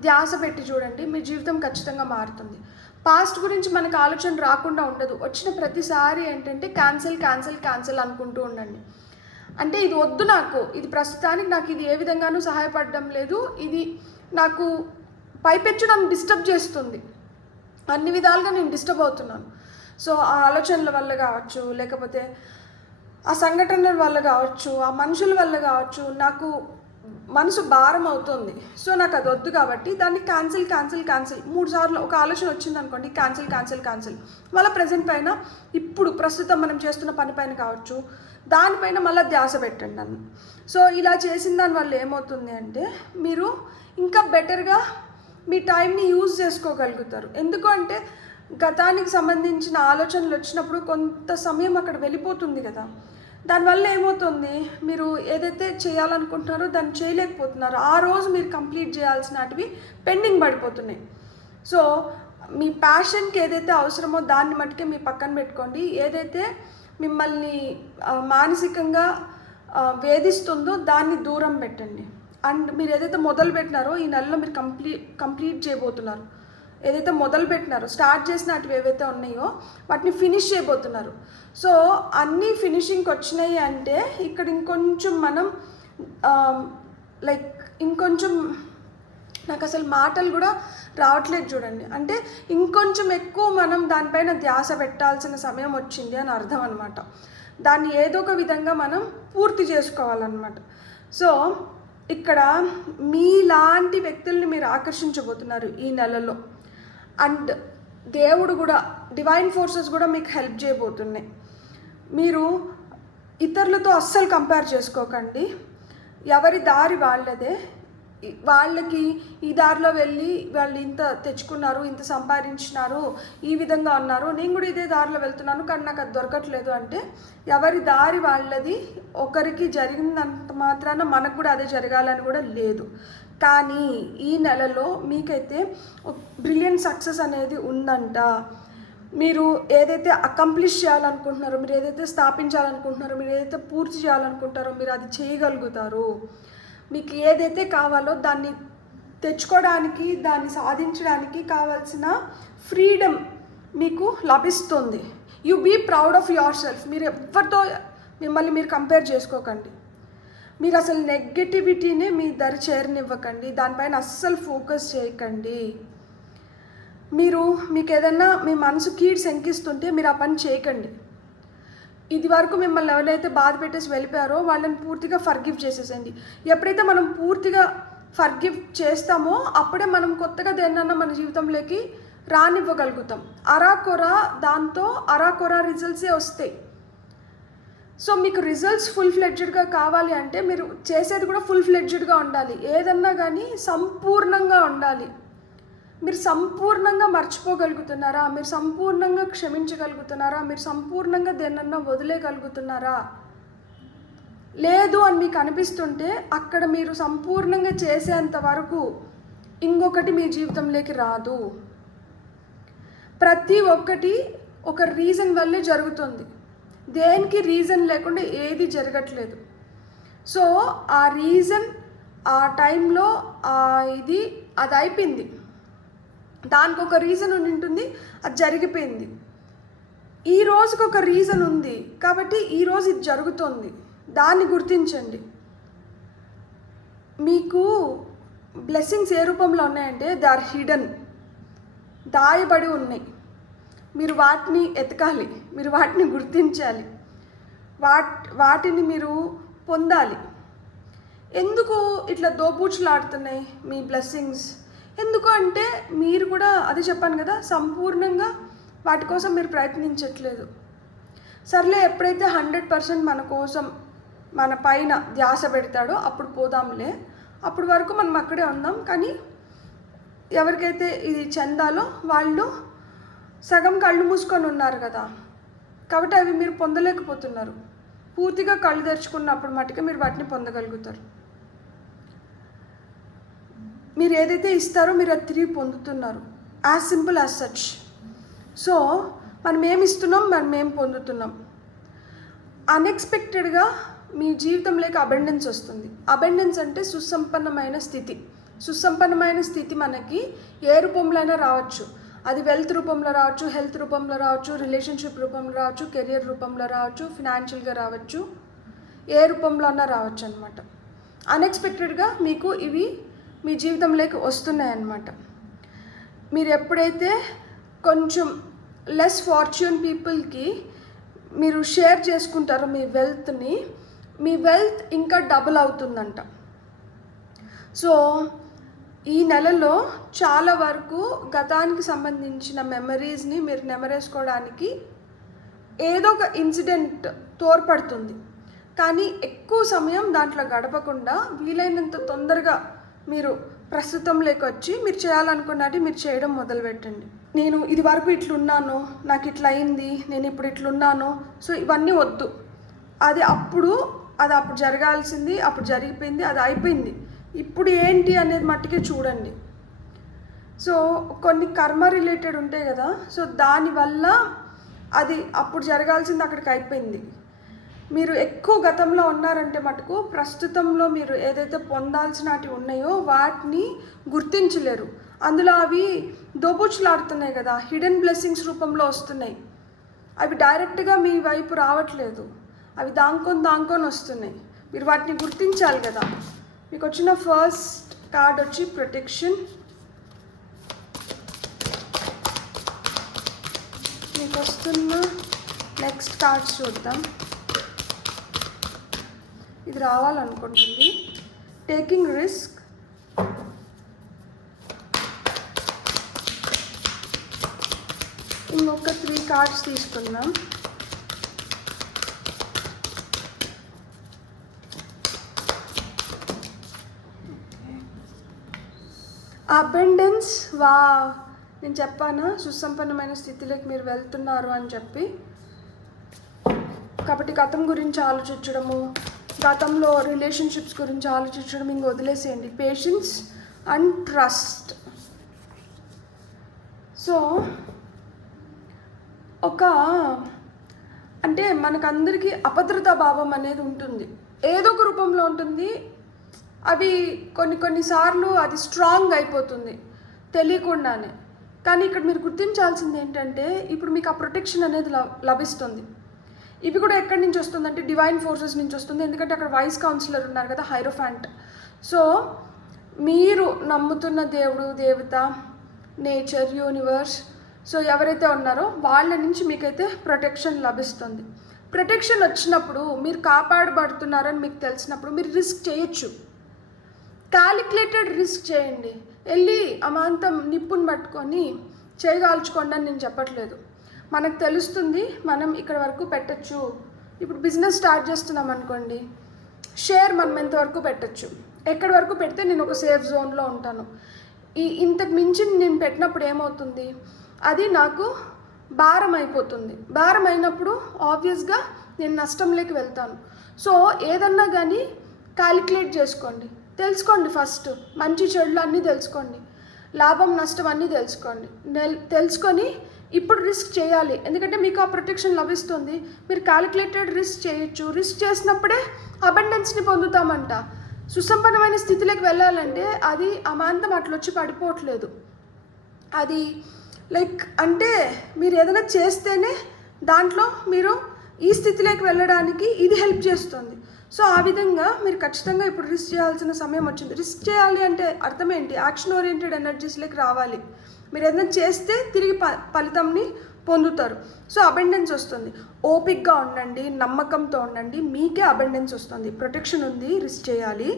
ధ్యాస పెట్టి చూడండి, మీ జీవితం ఖచ్చితంగా మారుతుంది. పాస్ట్ గురించి మనకు ఆలోచన రాకుండా ఉండదు. వచ్చిన ప్రతిసారి ఏంటంటే క్యాన్సిల్ అనుకుంటూ ఉండండి. అంటే ఇది వద్దు, ఇది ప్రస్తుతానికి నాకు ఇది ఏ విధంగానూ సహాయపడడం లేదు, ఇది నాకు పైపెచ్చు నన్ను డిస్టర్బ్ చేస్తుంది, అన్ని విధాలుగా నేను డిస్టర్బ్ అవుతున్నాను. సో ఆ ఆలోచనల వల్ల కావచ్చు, లేకపోతే ఆ సంఘటనల వల్ల కావచ్చు, ఆ మనుషుల వల్ల కావచ్చు, నాకు మనసు భారం అవుతుంది. సో నాకు అది వద్దు కాబట్టి దాన్ని క్యాన్సిల్ 3 సార్లు ఒక ఆలోచన వచ్చింది అనుకోండి, క్యాన్సిల్ మళ్ళీ ప్రజెంట్ పైన ఇప్పుడు ప్రస్తుతం మనం చేస్తున్న పని పైన కావచ్చు దానిపైన మళ్ళీ ధ్యాస పెట్టండి అన్న. సో ఇలా చేసిన దానివల్ల ఏమవుతుంది అంటే మీరు ఇంకా బెటర్గా మీ టైంని యూజ్ చేసుకోగలుగుతారు. ఎందుకు అంటే గతానికి సంబంధించిన ఆలోచనలు వచ్చినప్పుడు కొంత సమయం అక్కడ వెళ్ళిపోతుంది కదా, దానివల్ల ఏమవుతుంది మీరు ఏదైతే చేయాలనుకుంటున్నారో దాన్ని చేయలేకపోతున్నారు. ఆ రోజు మీరు కంప్లీట్ చేయాల్సినవి పెండింగ్ పడిపోతున్నాయి. సో మీ ప్యాషన్కి ఏదైతే అవసరమో దాన్ని మట్టుకే మీ పక్కన పెట్టుకోండి. ఏదైతే మిమ్మల్ని మానసికంగా వేధిస్తుందో దాన్ని దూరం పెట్టండి. అండ్ మీరు ఏదైతే మొదలు పెట్టినారో ఈ నెలలో మీరు కంప్లీట్ చేయబోతున్నారు. ఏదైతే మొదలు పెట్టినారో స్టార్ట్ చేసినవి ఏవైతే ఉన్నాయో వాటిని ఫినిష్ చేయబోతున్నారు. సో అన్నీ ఫినిషింగ్కి వచ్చినాయి అంటే ఇక్కడ ఇంకొంచెం మనం ఇంకొంచెం నాకు అసలు మాటలు కూడా రావట్లేదు చూడండి, అంటే ఇంకొంచెం ఎక్కువ మనం దానిపైన ధ్యాస పెట్టాల్సిన సమయం వచ్చింది అని అర్థం అనమాట. దాన్ని ఏదో ఒక విధంగా మనం పూర్తి చేసుకోవాలన్నమాట. సో ఇక్కడ మీలాంటి వ్యక్తుల్ని మీరు ఆకర్షించబోతున్నారు ఈ నెలలో. అండ్ దేవుడు కూడా, డివైన్ ఫోర్సెస్ కూడా మీకు హెల్ప్ చేయబోతున్నాయి. మీరు ఇతరులతో అస్సలు కంపేర్ చేసుకోకండి. ఎవరి దారి వాళ్ళదే. వాళ్ళకి ఈ దారిలో వెళ్ళి వాళ్ళు ఇంత తెచ్చుకున్నారు, ఇంత సంపాదించినారు, ఈ విధంగా ఉన్నారు, నేను కూడా ఇదే దారిలో వెళ్తున్నాను కానీ నాకు అది దొరకట్లేదు అంటే ఎవరి దారి వాళ్ళది. ఒకరికి జరిగినంత మాత్రాన మనకు కూడా అదే జరగాలని కూడా లేదు. కానీ ఈ నెలలో మీకైతే బ్రిలియంట్ సక్సెస్ అనేది ఉందంట. మీరు ఏదైతే అకంప్లిష్ చేయాలనుకుంటున్నారో, మీరు ఏదైతే స్థాపించాలనుకుంటున్నారో, మీరు ఏదైతే పూర్తి చేయాలనుకుంటారో మీరు అది చేయగలుగుతారు. మీకు ఏదైతే కావాలో దాన్ని తెచ్చుకోవడానికి, దాన్ని సాధించడానికి కావాల్సిన ఫ్రీడమ్ మీకు లభిస్తుంది. You be proud of yourself. మీరు ఎవరితో మిమ్మల్ని మీరు కంపేర్ చేసుకోకండి. మీరు అసలు నెగటివిటీనే మీ దరి చేరనివ్వకండి. దానిపైన అస్సలు ఫోకస్ చేయకండి. మీకు ఏదన్నా మీ మనసు కీడు శంకిస్తుంటే మీరు ఆ పని చేయకండి. ఇది వరకు మిమ్మల్ని ఎవరైతే బాధ పెట్టేసి వెళ్ళిపోయారో వాళ్ళని పూర్తిగా ఫర్గివ్ చేసేసండి. ఎప్పుడైతే మనం పూర్తిగా ఫర్గివ్ చేస్తామో అప్పుడే మనం కొత్తగా దేన్నన్నా మన జీవితంలోకి రానివ్వగలుగుతాం. అరాకొరా రిజల్ట్సే వస్తాయి. సో మీకు రిజల్ట్స్ ఫుల్ ఫ్లెడ్జ్డ్గా కావాలి అంటే మీరు చేసేది కూడా ఫుల్ ఫ్లెడ్జ్డ్గా ఉండాలి. ఏదన్నా కానీ సంపూర్ణంగా ఉండాలి. మీరు సంపూర్ణంగా మర్చిపోగలుగుతున్నారా? మీరు సంపూర్ణంగా క్షమించగలుగుతున్నారా? మీరు సంపూర్ణంగా దేన్నన్నా వదిలేయగలుగుతున్నారా? లేదు అని మీకు అనిపిస్తుంటే అక్కడ మీరు సంపూర్ణంగా చేసేంత వరకు ఇంకొకటి మీ జీవితంలోకి రాదు. ప్రతి ఒక్కటి ఒక రీజన్ వల్లే జరుగుతుంది. దేనికి రీజన్ లేకుండా ఏది జరగట్లేదు. సో ఆ రీజన్ ఆ టైంలో అది అయిపోయింది, దానికి ఒక రీజన్ ఉంటుంది, అది జరిగిపోయింది. ఈ రోజుకి ఒక రీజన్ ఉంది కాబట్టి ఈరోజు ఇది జరుగుతుంది, దాన్ని గుర్తించండి. మీకు బ్లెస్సింగ్స్ ఏ రూపంలో ఉన్నాయంటే దే ఆర్ హిడెన్, దాయబడి ఉన్నాయి. మీరు వాటిని ఎతకాలి, మీరు వాటిని గుర్తించాలి, వాటిని మీరు పొందాలి. ఎందుకు ఇట్లా దోబూచులాడుతున్నాయి మీ బ్లెస్సింగ్స్? ఎందుకు అంటే మీరు కూడా అది చెప్పాను కదా, సంపూర్ణంగా వాటి కోసం మీరు ప్రయత్నించట్లేదు. సర్లే, ఎప్పుడైతే 100% మన కోసం మన పైన ధ్యాస పెడతాడో అప్పుడు పోదాంలే, అప్పుడు వరకు మనం అక్కడే ఉందాం. కానీ ఎవరికైతే ఇది చెందాలో వాళ్ళు సగం కళ్ళు మూసుకొని ఉన్నారు కదా, కాబట్టి అవి మీరు పొందలేకపోతున్నారు. పూర్తిగా కళ్ళు తెరుచుకున్నప్పుడు మటుకే మీరు వాటిని పొందగలుగుతారు. మీరు ఏదైతే ఇస్తారో మీరు అది తిరిగి పొందుతున్నారు, as simple as such. So మనం ఏమి ఇస్తున్నాం, మనం ఏం పొందుతున్నాం. అన్ఎక్స్పెక్టెడ్గా మీ జీవితంలోకి అబెండెన్స్ వస్తుంది. అబెండెన్స్ అంటే సుసంపన్నమైన స్థితి. సుసంపన్నమైన స్థితి మనకి ఏ రూపంలో అయినా రావచ్చు. అది వెల్త్ రూపంలో రావచ్చు, హెల్త్ రూపంలో రావచ్చు, రిలేషన్షిప్ రూపంలో రావచ్చు, కెరియర్ రూపంలో రావచ్చు, ఫినాన్షియల్గా రావచ్చు, ఏ రూపంలో అన్నా రావచ్చు అనమాట. అన్ఎక్స్పెక్టెడ్గా మీకు ఇవి మీ జీవితంలోకి వస్తున్నాయి అన్నమాట. మీరు ఎప్పుడైతే కొంచెం లెస్ ఫార్చ్యూన్ పీపుల్కి మీరు షేర్ చేసుకుంటారో మీ వెల్త్ని, మీ వెల్త్ ఇంకా డబుల్ అవుతుందంట. సో ఈ నెలలో చాలా వరకు గతానికి సంబంధించిన మెమరీస్ని మీరు నెమరేసుకోవడానికి ఏదో ఒక ఇన్సిడెంట్ తోడ్పడుతుంది. కానీ ఎక్కువ సమయం దాంట్లో గడపకుండా వీలైనంత తొందరగా మీరు ప్రస్తుతంలోకి వచ్చి మీరు చేయాలనుకున్నది మీరు చేయడం మొదలుపెట్టండి. నేను ఇది వరకు ఇట్లున్నాను, నాకు ఇట్లా అయింది, నేను ఇప్పుడు ఇట్లున్నాను, సో ఇవన్నీ వద్దు. అది అప్పుడు జరగాల్సింది, అప్పుడు జరిగిపోయింది, అది అయిపోయింది. ఇప్పుడు ఏంటి అనేది మట్టుకే చూడండి. సో కొన్ని కర్మ రిలేటెడ్ ఉంటాయి కదా, సో దానివల్ల అది అప్పుడు జరగాల్సింది అక్కడికి అయిపోయింది. మీరు ఎక్కువ గతంలో ఉన్నారంటే మటుకు ప్రస్తుతంలో మీరు ఏదైతే పొందాల్సినవి ఉన్నాయో వాటిని గుర్తించలేరు. అందులో అవి దోబూచులాడుతున్నాయి కదా, హిడెన్ బ్లెస్సింగ్స్ రూపంలో వస్తున్నాయి. అవి డైరెక్ట్గా మీ వైపు రావట్లేదు, అవి దాంకొని వస్తున్నాయి. మీరు వాటిని గుర్తించాలి కదా. మీకు వచ్చిన ఫస్ట్ కార్డ్ వచ్చి ప్రొటెక్షన్. మీకు వస్తున్న నెక్స్ట్ కార్డ్స్ చూద్దాం. ఇది రావాలనుకుంటుంది టేకింగ్ రిస్క్, ఇంకొక 3 కార్డ్స్ తీసుకున్నాం. అబెండెన్స్. నేను చెప్పానా సుసంపన్నమైన స్థితిలోకి మీరు వెళ్తున్నారు అని చెప్పి. కాబట్టి గతం గురించి ఆలోచించడము, గతంలో రిలేషన్షిప్స్ గురించి ఆలోచించడం ఇంక వదిలేసేయండి. Patience and trust. సో అంటే మనకందరికీ అభద్రతా భావం అనేది ఉంటుంది, ఏదో ఒక రూపంలో ఉంటుంది. అవి కొన్నిసార్లు అది స్ట్రాంగ్ అయిపోతుంది తెలియకుండానే. కానీ ఇక్కడ మీరు గుర్తించాల్సింది ఏంటంటే ఇప్పుడు మీకు ఆ ప్రొటెక్షన్ అనేది లభిస్తుంది. ఇవి కూడా ఎక్కడి నుంచి వస్తుందంటే డివైన్ ఫోర్సెస్ నుంచి వస్తుంది. ఎందుకంటే అక్కడ వైస్ కౌన్సిలర్ ఉన్నారు కదా, హైరోఫాంట్. సో మీరు నమ్ముతున్న దేవుడు, దేవత, నేచర్, యూనివర్స్, సో ఎవరైతే ఉన్నారో వాళ్ళ నుంచి మీకైతే ప్రొటెక్షన్ లభిస్తుంది. ప్రొటెక్షన్ వచ్చినప్పుడు మీరు కాపాడబడుతున్నారని మీకు తెలిసినప్పుడు మీరు రిస్క్ చేయొచ్చు. క్యాలిక్యులేటెడ్ రిస్క్ చేయండి. వెళ్ళి అమాంతం నిప్పుని పట్టుకొని చేయగాల్చుకోండి అని నేను చెప్పట్లేదు. మనకు తెలుస్తుంది మనం ఇక్కడ వరకు పెట్టచ్చు. ఇప్పుడు బిజినెస్ స్టార్ట్ చేస్తున్నాం అనుకోండి, షేర్ మనం ఎంతవరకు పెట్టచ్చు, ఎక్కడి వరకు పెడితే నేను ఒక సేఫ్ జోన్లో ఉంటాను. ఇంతకు మించి నేను పెట్టినప్పుడు ఏమవుతుంది, అది నాకు భారం అయిపోతుంది. భారం అయినప్పుడు ఆబ్వియస్గా నేను నష్టంలోకి వెళ్తాను. సో ఏదన్నా కానీ క్యాలిక్యులేట్ చేసుకోండి, తెలుసుకోండి. ఫస్ట్ మంచి చెడులు అన్నీ తెలుసుకోండి, లాభం నష్టం అన్నీ తెలుసుకోండి. తెలుసుకొని ఇప్పుడు రిస్క్ చేయాలి, ఎందుకంటే మీకు ఆ ప్రొటెక్షన్ లభిస్తుంది. మీరు క్యాలిక్యులేటెడ్ రిస్క్ చేయొచ్చు. రిస్క్ చేసినప్పుడే అబండెన్స్ని పొందుతామంట. సుసంపన్నమైన స్థితిలోకి వెళ్ళాలంటే అది అమాంతం అట్లా వచ్చి పడిపోవట్లేదు. అది లైక్ అంటే మీరు ఏదైనా చేస్తేనే దాంట్లో మీరు ఈ స్థితిలోకి వెళ్ళడానికి ఇది హెల్ప్ చేస్తుంది. సో ఆ విధంగా మీరు ఖచ్చితంగా ఇప్పుడు రిస్క్ చేయాల్సిన సమయం వచ్చింది. రిస్క్ చేయాలి అంటే అర్థం ఏంటి? యాక్షన్ ఓరియంటెడ్ ఎనర్జీస్లోకి రావాలి. మీరు ఏదైనా చేస్తే తిరిగి ఫలితంని పొందుతారు. సో అబెండెన్స్ వస్తుంది. ఓపిక్గా ఉండండి, నమ్మకంతో ఉండండి, మీకే అబెండెన్స్ వస్తుంది. ప్రొటెక్షన్ ఉంది, రిస్క్ చేయాలి,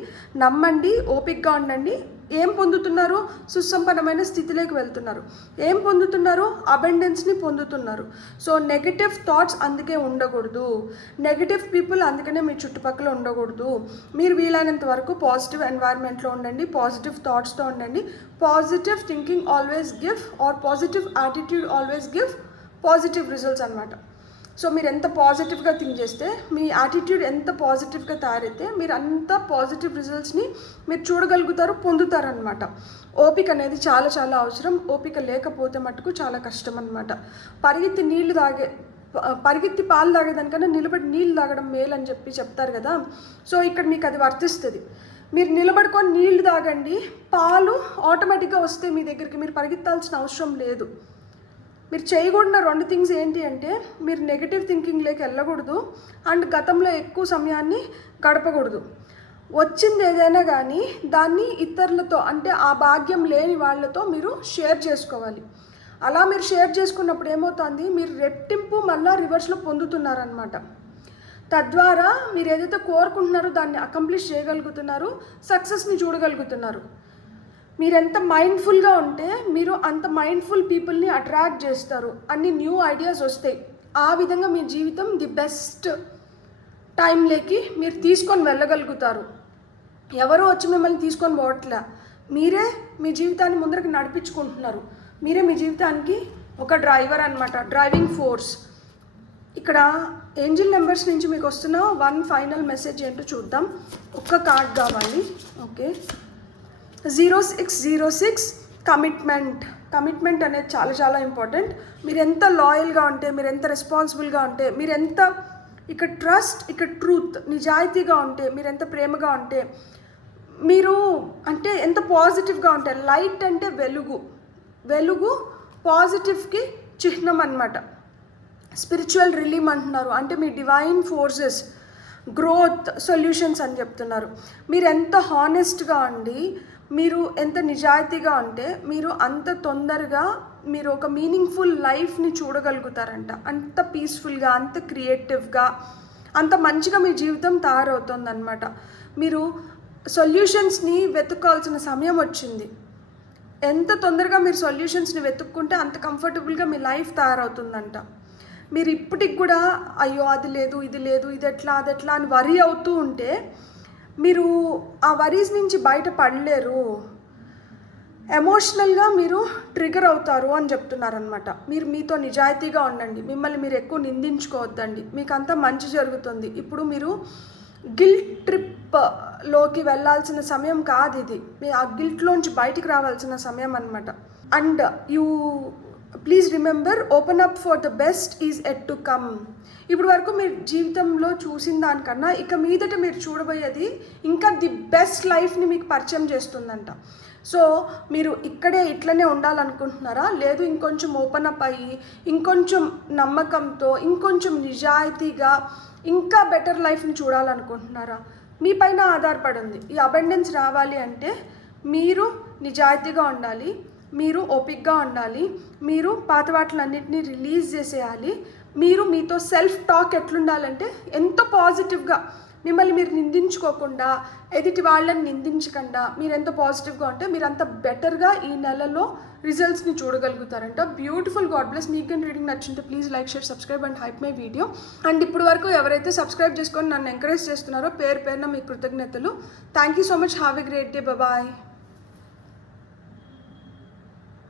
నమ్మండి, ఓపిక్గా ఉండండి. ఏం పొందుతున్నారు? సుసంపన్నమైన స్థితిలోకి వెళ్తున్నారు. ఏం పొందుతున్నారు? అబెండెన్స్ని పొందుతున్నారు. సో నెగటివ్ థాట్స్ అందుకే ఉండకూడదు, నెగటివ్ పీపుల్ అందుకనే మీ చుట్టుపక్కల ఉండకూడదు. మీరు వీలైనంత వరకు పాజిటివ్ ఎన్వైర్న్మెంట్లో ఉండండి, పాజిటివ్ థాట్స్తో ఉండండి. Positive thinking always give or positive attitude always give positive results అనమాట. సో మీరు ఎంత పాజిటివ్గా థింక్ చేస్తే, మీ యాటిట్యూడ్ ఎంత పాజిటివ్గా తయారైతే మీరు అంత పాజిటివ్ రిజల్ట్స్ని మీరు చూడగలుగుతారు, పొందుతారనమాట. ఓపిక అనేది చాలా చాలా అవసరం. ఓపిక లేకపోతే మటుకు చాలా కష్టం అనమాట. పరిగెత్తి పాలు తాగేదానికన్నా నిలబడి నీళ్ళు తాగడం మేలు అని చెప్తారు కదా. సో ఇక్కడ మీకు అది వర్తిస్తుంది. మీరు నిలబడుకొని నీళ్లు తాగండి, పాలు ఆటోమేటిక్గా వస్తే మీ దగ్గరికి, మీరు పరిగెత్తాల్సిన అవసరం లేదు. మీరు చేయకూడన 2 థింగ్స్ ఏంటి అంటే, మీరు నెగిటివ్ థింకింగ్లోకి వెళ్ళకూడదు అండ్ గతంలో ఎక్కువ సమయాన్ని గడపకూడదు. వచ్చింది ఏదైనా కానీ దాన్ని ఇతరులతో, అంటే ఆ భాగ్యం లేని వాళ్ళతో మీరు షేర్ చేసుకోవాలి. అలా మీరు షేర్ చేసుకున్నప్పుడు ఏమవుతుంది, మీరు రెట్టింపు మళ్ళీ రివర్స్లో పొందుతున్నారనమాట. తద్వారా మీరు ఏదైతే కోరుకుంటున్నారో దాన్ని అకంప్లిష్ చేయగలుగుతున్నారు, సక్సెస్ని చూడగలుగుతున్నారు. మీరు ఎంత మైండ్ఫుల్గా ఉంటే మీరు అంత మైండ్ఫుల్ పీపుల్ని అట్రాక్ట్ చేస్తారు, అన్ని న్యూ ఐడియాస్ వస్తాయి. ఆ విధంగా మీ జీవితం ది బెస్ట్ టైంలోకి మీరు తీసుకొని వెళ్ళగలుగుతారు. ఎవరో వచ్చి మిమ్మల్ని తీసుకొని పోవట్లే, మీరే మీ జీవితాన్ని ముందరికి నడిపించుకుంటున్నారు. మీరే మీ జీవితానికి ఒక డ్రైవర్ అనమాట, డ్రైవింగ్ ఫోర్స్. ఇక్కడ ఏంజిల్ నెంబర్స్ నుంచి మీకు వస్తున్న 1 ఫైనల్ మెసేజ్ ఏంటో చూద్దాం. ఒక్క కార్డ్ కావాలి. ఓకే, 0606 కమిట్మెంట్ అనేది చాలా చాలా ఇంపార్టెంట్. మీరు ఎంత లాయల్గా ఉంటే, మీరు ఎంత రెస్పాన్సిబుల్గా ఉంటే, మీరు ఎంత ఇక్కడ ట్రస్ట్, ఇక్కడ ట్రూత్, నిజాయితీగా ఉంటే, మీరు ఎంత ప్రేమగా ఉంటే, మీరు అంటే ఎంత పాజిటివ్గా ఉంటే. లైట్ అంటే వెలుగు పాజిటివ్కి చిహ్నం అన్నమాట. స్పిరిచువల్ రిలీమ్ అంటున్నారు, అంటే మీ డివైన్ ఫోర్సెస్, గ్రోత్, సొల్యూషన్స్ అని చెప్తున్నారు. మీరు ఎంత హానెస్ట్గా ఉండి, మీరు ఎంత నిజాయితీగా ఉంటే మీరు అంత తొందరగా మీరు ఒక మీనింగ్ఫుల్ లైఫ్ని చూడగలుగుతారంట. అంత పీస్ఫుల్గా, అంత క్రియేటివ్గా, అంత మంచిగా మీ జీవితం తయారవుతుందన్నమాట. మీరు సొల్యూషన్స్ని వెతుక్కోవాల్సిన సమయం వచ్చింది. ఎంత తొందరగా మీరు సొల్యూషన్స్ని వెతుక్కుంటే అంత కంఫర్టబుల్గా మీ లైఫ్ తయారవుతుందంట. మీరు ఇప్పటికి కూడా అయ్యో అది లేదు, ఇది లేదు, ఇది ఎట్లా, అది ఎట్లా అని వరీ అవుతూ ఉంటే మీరు ఆ వరీస్ నుంచి బయట పడలేరు. ఎమోషనల్గా మీరు ట్రిగర్ అవుతారు అని చెప్తున్నారనమాట. మీరు మీతో నిజాయితీగా ఉండండి, మిమ్మల్ని మీరు ఎక్కువ నిందించుకోవద్దండి, మీకు అంతా మంచి జరుగుతుంది. ఇప్పుడు మీరు గిల్ట్ ట్రిప్లోకి వెళ్ళాల్సిన సమయం కాదు ఇది. మీ ఆ గిల్ట్లోంచి బయటికి రావాల్సిన సమయం అనమాట. And please remember, open up for the best is at to come. ఇప్పుడు వరకు మీరు జీవితంలో చూసిన దానికన్నా ఇక మీదట మీరు చూడబోయేది ఇంకా ది బెస్ట్ లైఫ్ని మీకు పరిచయం చేస్తుందంట. సో మీరు ఇక్కడే ఇట్లనే ఉండాలనుకుంటున్నారా? లేదు, ఇంకొంచెం ఓపెన్ అప్ అయ్యి, ఇంకొంచెం నమ్మకంతో, ఇంకొంచెం నిజాయితీగా ఇంకా బెటర్ లైఫ్ని చూడాలనుకుంటున్నారా? మీ పైన ఆధారపడి ఉంది. ఈ అబండెన్స్ రావాలి అంటే మీరు నిజాయితీగా ఉండాలి, మీరు ఓపిక్గా ఉండాలి, మీరు పాత వాటిలన్నింటినీ రిలీజ్ చేసేయాలి. మీరు మీతో సెల్ఫ్ టాక్ ఎట్లుండాలంటే ఎంతో పాజిటివ్గా, మిమ్మల్ని మీరు నిందించుకోకుండా, ఎదుటి వాళ్ళని నిందించకుండా మీరు ఎంత పాజిటివ్గా ఉంటే మీరు అంత బెటర్గా ఈ నెలలో రిజల్ట్స్ని చూడగలుగుతారంట. బ్యూటిఫుల్. God bless. మీకు కానీ రీడింగ్ నచ్చింటే please like, share, subscribe and hype my video. And ఇప్పుడు వరకు ఎవరైతే సబ్స్క్రైబ్ చేసుకొని నన్ను ఎంకరేజ్ చేస్తున్నారో పేరున మీ కృతజ్ఞతలు. Thank you so much. Have a great day. Bye.